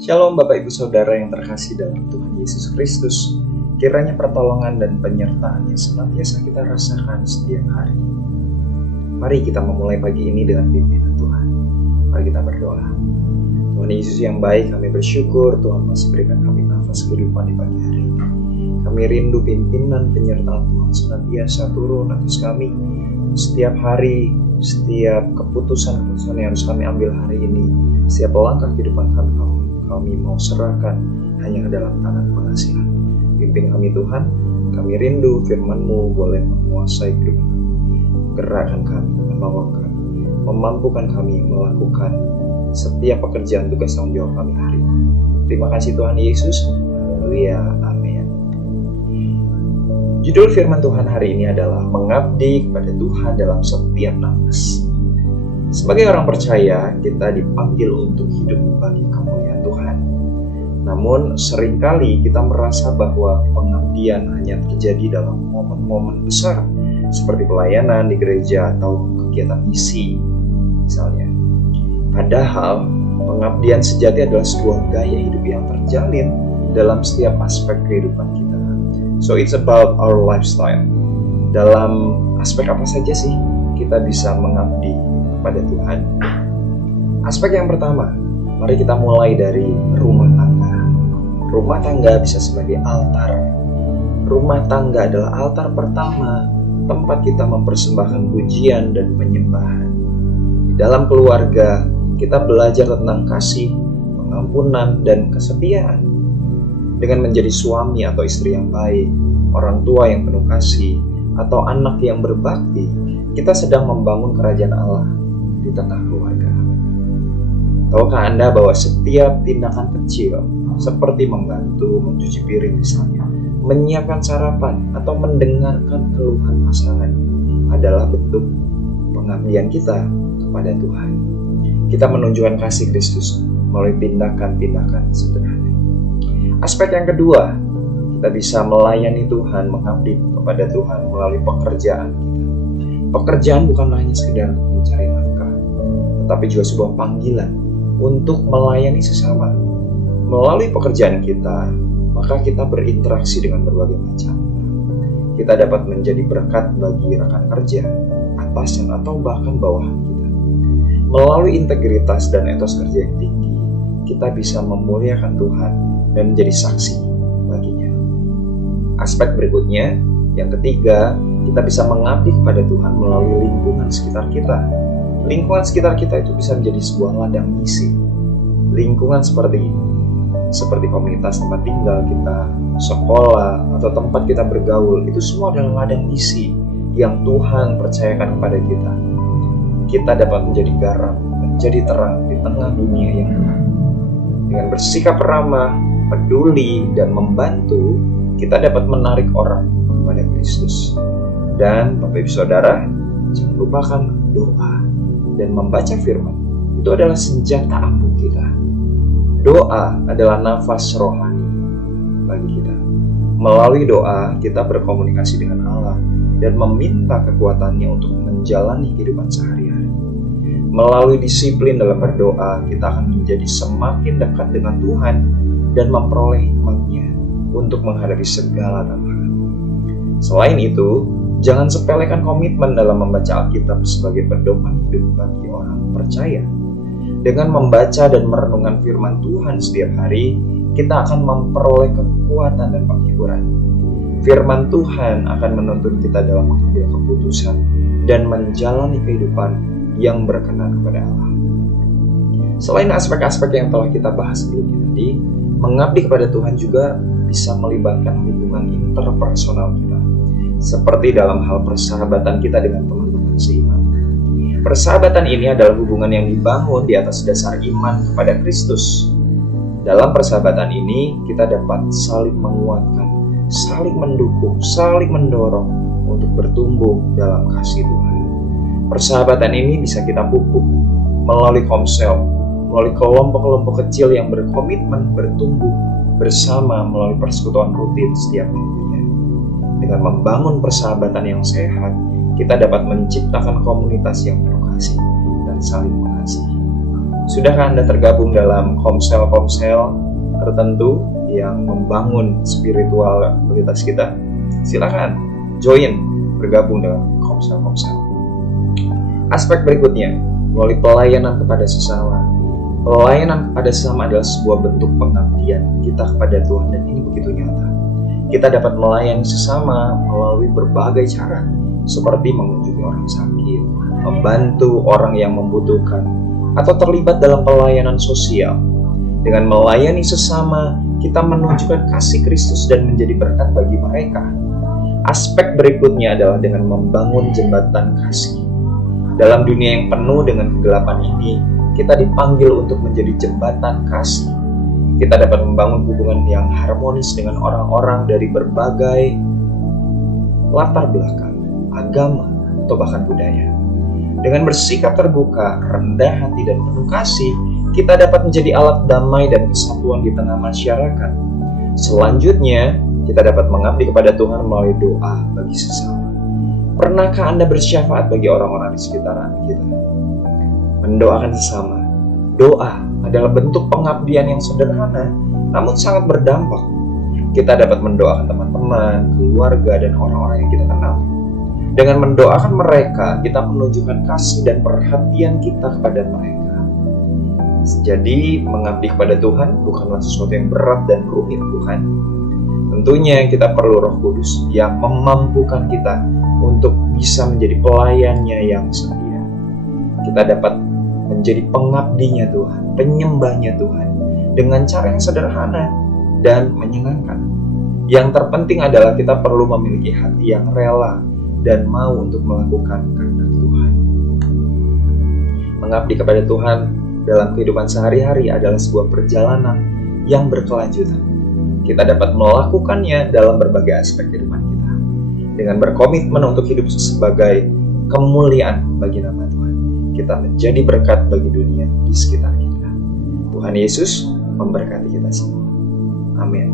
Shalom Bapak Ibu Saudara yang terkasih dalam Tuhan Yesus Kristus. Kiranya pertolongan dan penyertaan-Nya senantiasa kita rasakan setiap hari. Mari kita memulai pagi ini dengan pimpinan Tuhan. Mari kita berdoa. Tuhan Yesus yang baik, kami bersyukur Tuhan masih berikan kami nafas kehidupan di pagi hari ini. Kami rindu pimpinan penyertaan Tuhan senantiasa turun atas kami setiap hari, setiap keputusan-keputusan yang harus kami ambil hari ini, setiap langkah kehidupan kami mau serahkan hanya ke dalam tangan pengasihan. Pimpin kami Tuhan, kami rindu firman-Mu boleh menguasai kehidupan kami, menggerakkan kami, menolong kami, memampukan kami melakukan setiap pekerjaan tugas tanggung jawab kami hari ini. Terima kasih Tuhan Yesus. Haleluya. Amin. Judul firman Tuhan hari ini adalah mengabdi kepada Tuhan dalam setiap nafas. Sebagai orang percaya, kita dipanggil untuk hidup bagi kemuliaan Tuhan. Namun, seringkali kita merasa bahwa pengabdian hanya terjadi dalam momen-momen besar, seperti pelayanan di gereja atau kegiatan misi, misalnya. Padahal, pengabdian sejati adalah sebuah gaya hidup yang terjalin dalam setiap aspek kehidupan kita. So, it's about our lifestyle. Dalam aspek apa saja sih kita bisa mengabdi pada Tuhan? Aspek yang pertama, mari kita mulai dari rumah tangga. Rumah tangga bisa sebagai altar. Rumah tangga adalah altar pertama, tempat kita mempersembahkan pujian dan penyembahan. Di dalam keluarga, kita belajar tentang kasih, pengampunan, dan kesetiaan. Dengan menjadi suami atau istri yang baik, orang tua yang penuh kasih, atau anak yang berbakti, kita sedang membangun kerajaan Allah di tengah keluarga. Tahukah Anda bahwa setiap tindakan kecil seperti membantu mencuci piring misalnya, menyiapkan sarapan atau mendengarkan keluhan pasangan adalah bentuk pengabdian kita kepada Tuhan. Kita menunjukkan kasih Kristus melalui tindakan-tindakan sederhana. Aspek yang kedua, kita bisa melayani Tuhan, mengabdi kepada Tuhan melalui pekerjaan kita. Pekerjaan bukanlah hanya sekedar mencari nafkah, tetapi juga sebuah panggilan untuk melayani sesama. Melalui pekerjaan kita, maka kita berinteraksi dengan berbagai macam orang. Kita dapat menjadi berkat bagi rekan kerja, atasan, atau bahkan bawahan kita. Melalui integritas dan etos kerja yang tinggi, kita bisa memuliakan Tuhan dan menjadi saksi baginya. Aspek berikutnya, yang ketiga, kita bisa mengabdi kepada Tuhan melalui lingkungan sekitar kita. Lingkungan sekitar kita itu bisa menjadi sebuah ladang misi. Lingkungan seperti komunitas tempat tinggal kita, sekolah, atau tempat kita bergaul, itu semua adalah ladang misi yang Tuhan percayakan kepada kita. Kita dapat menjadi garam, menjadi terang di tengah dunia yang gelap. Dengan bersikap ramah, peduli, dan membantu, kita dapat menarik orang kepada Kristus. Dan Bapak Ibu Saudara, jangan lupakan doa dan membaca firman. Itu adalah senjata ampuh kita. Doa adalah nafas rohani bagi kita. Melalui doa, kita berkomunikasi dengan Allah dan meminta kekuatannya untuk menjalani kehidupan sehari-hari. Melalui disiplin dalam berdoa, kita akan menjadi semakin dekat dengan Tuhan dan memperoleh hikmat-Nya untuk menghadapi segala tantangan. Selain itu, jangan sepelekan komitmen dalam membaca Alkitab sebagai pedoman hidup bagi orang percaya. Dengan membaca dan merenungkan firman Tuhan setiap hari, kita akan memperoleh kekuatan dan penghiburan. Firman Tuhan akan menuntun kita dalam mengambil keputusan dan menjalani kehidupan yang berkenan kepada Allah. Selain aspek-aspek yang telah kita bahas sebelumnya tadi, mengabdi kepada Tuhan juga bisa melibatkan hubungan interpersonal kita, seperti dalam hal persahabatan kita dengan teman-teman seiman. Persahabatan ini adalah hubungan yang dibangun di atas dasar iman kepada Kristus. Dalam persahabatan ini, kita dapat saling menguatkan, saling mendukung, saling mendorong untuk bertumbuh dalam kasih Tuhan. Persahabatan ini bisa kita pupuk melalui komsel, melalui kelompok-kelompok kecil yang berkomitmen bertumbuh bersama melalui persekutuan rutin setiap minggunya. Dengan membangun persahabatan yang sehat, kita dapat menciptakan komunitas yang penuh kasih dan saling mengasihi. Sudahkah Anda tergabung dalam komsel-komsel tertentu yang membangun spiritualitas kita? Silakan join, bergabung dengan komsel-komsel. Aspek berikutnya, melalui pelayanan kepada sesama. Pelayanan kepada sesama adalah sebuah bentuk pengabdian kita kepada Tuhan, dan ini begitu nyata. Kita dapat melayani sesama melalui berbagai cara, seperti mengunjungi orang sakit, membantu orang yang membutuhkan, atau terlibat dalam pelayanan sosial. Dengan melayani sesama, kita menunjukkan kasih Kristus dan menjadi berkat bagi mereka. Aspek berikutnya adalah dengan membangun jembatan kasih. Dalam dunia yang penuh dengan kegelapan ini, kita dipanggil untuk menjadi jembatan kasih. Kita dapat membangun hubungan yang harmonis dengan orang-orang dari berbagai latar belakang, agama, atau bahkan budaya. Dengan bersikap terbuka, rendah hati, dan penuh kasih, kita dapat menjadi alat damai dan kesatuan di tengah masyarakat. Selanjutnya, kita dapat mengabdi kepada Tuhan melalui doa bagi sesama. Pernahkah Anda bersyafaat bagi orang-orang di sekitaran kita? Mendoakan sesama. Doa adalah bentuk pengabdian yang sederhana, namun sangat berdampak. Kita dapat mendoakan teman-teman, keluarga, dan orang-orang yang kita kenal. Dengan mendoakan mereka, kita menunjukkan kasih dan perhatian kita kepada mereka. Jadi, mengabdi kepada Tuhan bukanlah sesuatu yang berat dan rumit, bukan? Tentunya kita perlu Roh Kudus yang memampukan kita untuk bisa menjadi pelayannya yang setia. Kita dapat menjadi pengabdinya Tuhan, penyembahnya Tuhan, dengan cara yang sederhana dan menyenangkan. Yang terpenting adalah kita perlu memiliki hati yang rela dan mau untuk melakukan kehendak Tuhan. Mengabdi kepada Tuhan dalam kehidupan sehari-hari adalah sebuah perjalanan yang berkelanjutan. Kita dapat melakukannya dalam berbagai aspek kehidupan kita, dengan berkomitmen untuk hidup sebagai kemuliaan bagi nama Tuhan. Kita menjadi berkat bagi dunia di sekitar kita. Tuhan Yesus memberkati kita semua. Amin.